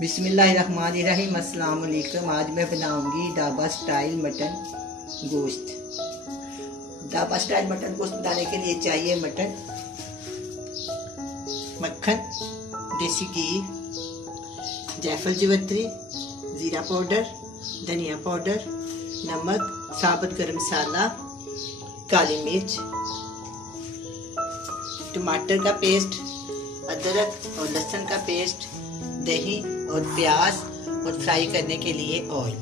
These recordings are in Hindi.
बिस्मिल्लाहिर्रहमानिर्रहीम। अस्सलाम वालेकुम। आज मैं बनाऊंगी ढाबा स्टाइल मटन गोश्त। ढाबा स्टाइल मटन गोश्त बनाने के लिए चाहिए मटन, मक्खन, देसी घी, जायफल जावित्री, जीरा पाउडर, धनिया पाउडर, नमक, साबुत गरम मसाला, काली मिर्च, टमाटर का पेस्ट, अदरक और लहसुन का पेस्ट, दही और प्याज और फ्राई करने के लिए ऑयल।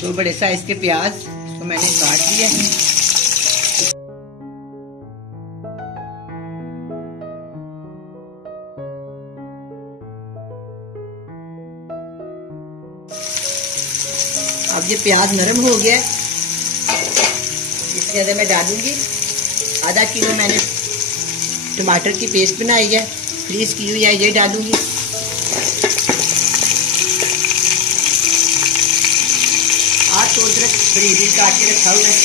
दो बड़े साइज के प्याज तो मैंने काट लिया है। अब ये प्याज नरम हो गया, इसके अंदर मैं डालूंगी आधा किलो मैंने टमाटर की पेस्ट बनाई है, फ्रीज की हुई है, ये डालूंगी। आज तो अदरक बरीक काट के रखा हुआ है।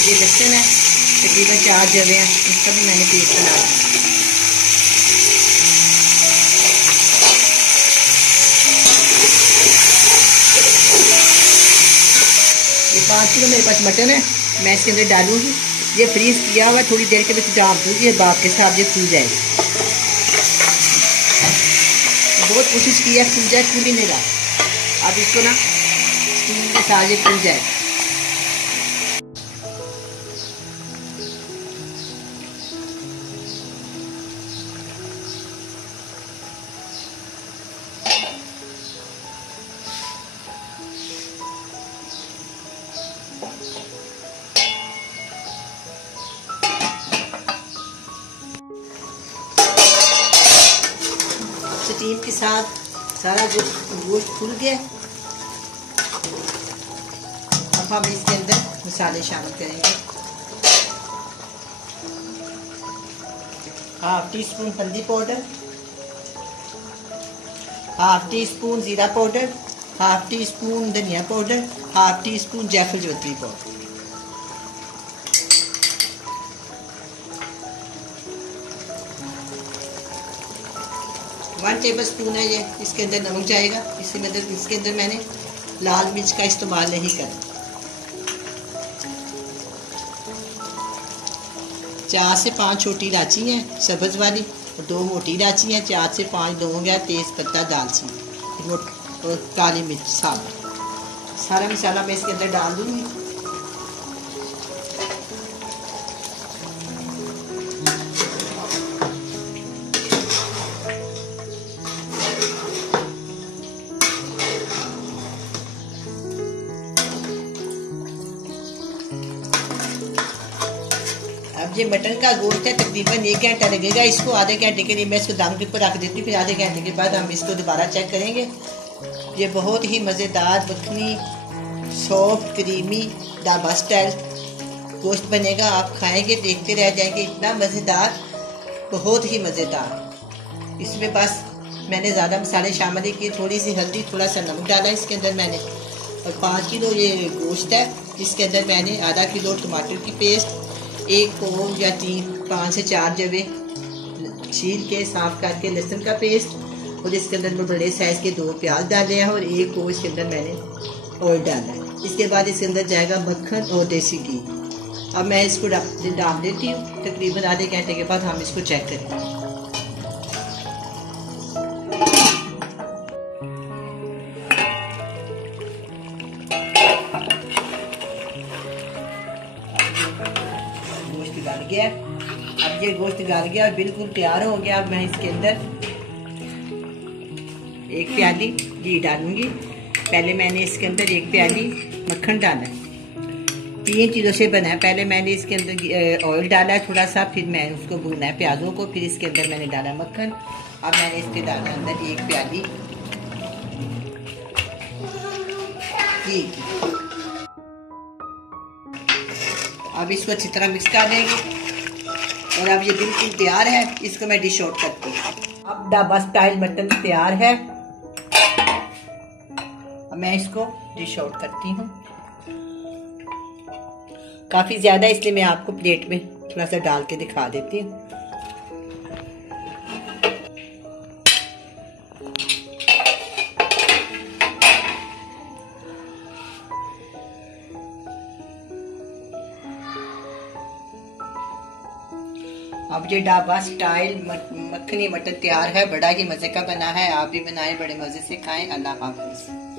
ये लहसुन है, तकरीबन 4 जवे हैं, इसका भी मैंने पेस्ट बना दिया। ये 5 किलो मेरे पास मटन है, मैं इसके अंदर डालूंगी। ये फ्रीज किया हुआ, थोड़ी देर के बाद डाल दूंगी, ये भाप के साथ ये फूल जाएगी। बहुत कोशिश की है फूल जाए, फूल ही नहीं रहा। अब इसको ना स्टीम के साथ ये फूल जाए। स्टीम के साथ सारा गोश्त फूल गया। अब हम इसके अंदर मसाले शामिल करेंगे। 1/2 टीस्पून हल्दी पाउडर, 1/2 टीस्पून जीरा पाउडर, 1/2 टीस्पून धनिया पाउडर, 1/2 टीस्पून जायफल जावित्री पाउडर, 1 टेबलस्पून है ये, इसके अंदर नमक जाएगा। इसके अंदर मैंने लाल मिर्च का इस्तेमाल नहीं करना। 4 से 5 छोटी इलायची हैं सब्ज वाली और 2 मोटी इलायची हैं, 4 से 5 लौंग है, तेज पत्ता, दालचीनी और काली मिर्च साबुत। सारा मसाला मैं इसके अंदर डाल दूंगी। अब ये मटन का गोश्त है, तकरीबन 1 घंटा लगेगा इसको। आधे घंटे के लिए मैं इसको दम के ऊपर रख देती हूँ, फिर आधे घंटे के बाद हम इसको दोबारा चेक करेंगे। ये बहुत ही मज़ेदार makhani soft creamy dhaba style गोश्त बनेगा। आप खाएंगे देखते रह जाएंगे, इतना मज़ेदार, बहुत ही मज़ेदार। इसमें बस मैंने ज़्यादा मसाले शामिल किए, थोड़ी सी हल्दी, थोड़ा सा नमक डाला इसके अंदर मैंने। और 5 किलो ये गोश्त है, इसके अंदर मैंने आधा किलो टमाटर की पेस्ट, 1 कोन या 5 से 4 जवे छील के साफ करके लहसुन का पेस्ट, और इसके अंदर मैं बड़े साइज के 2 प्याज डाले हैं और 1 को इसके अंदर मैंने ऑयल डाला है। इसके बाद इसके अंदर जाएगा मक्खन और देसी घी। अब मैं इसको डाल देती हूँ। तकरीबन आधे घंटे के बाद हम इसको चेक करेंगे। गोश्त गल गया। अब ये गोश्त गल गया और बिल्कुल तैयार हो गया। अब मैं इसके अंदर 1 प्याली घी डालूंगी। पहले मैंने इसके अंदर 1 प्याली मक्खन डाला है। 3 चीज़ों से बना है। पहले मैंने इसके अंदर ऑयल डाला है थोड़ा सा, फिर मैंने उसको भूना है प्याजों को, फिर इसके अंदर मैंने डाला मक्खन। अब मैंने इसके डाला अंदर 1 प्याली घी। अब इसको अच्छी तरह मिक्स कर देंगे और अब ये बिल्कुल तैयार है। इसको मैं डिश आउट करती हूँ। अब ढाबा स्टाइल मटन तैयार है। मैं इसको डिश आउट करती हूँ। काफी ज्यादा इसलिए मैं आपको प्लेट में थोड़ा सा डाल के दिखा देती हूँ। अब ये ढाबा स्टाइल मखनी मटन तैयार है। बड़ा ही मजे का बना है। आप भी बनाएं, बड़े मजे से खाएं। अल्लाह हाफिज।